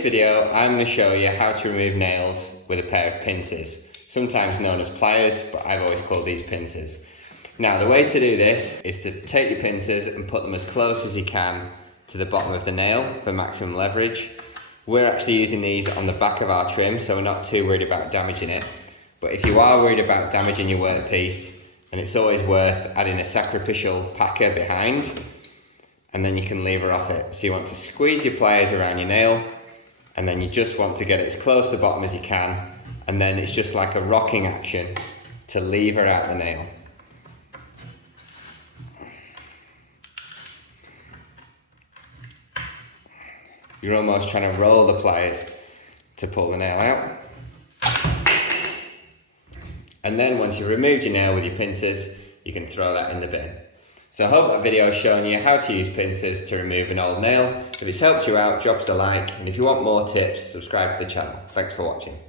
video, I'm going to show you how to remove nails with a pair of pincers, sometimes known as pliers, but I've always called these pincers. Now, the way to do this is to take your pincers and put them as close as you can to the bottom of the nail for maximum leverage. We're actually using these on the back of our trim, so we're not too worried about damaging it. But if you are worried about damaging your workpiece, then it's always worth adding a sacrificial packer behind, and then you can lever off it. So you want to squeeze your pliers around your nail, and then you just want to get it as close to the bottom as you can, and then it's just like a rocking action to lever out the nail. You're almost trying to roll the pliers to pull the nail out. And then once you've removed your nail with your pincers, you can throw that in the bin. So I hope that video has shown you how to use pincers to remove an old nail. If it's helped you out, drop us a like, and if you want more tips, subscribe to the channel. Thanks for watching.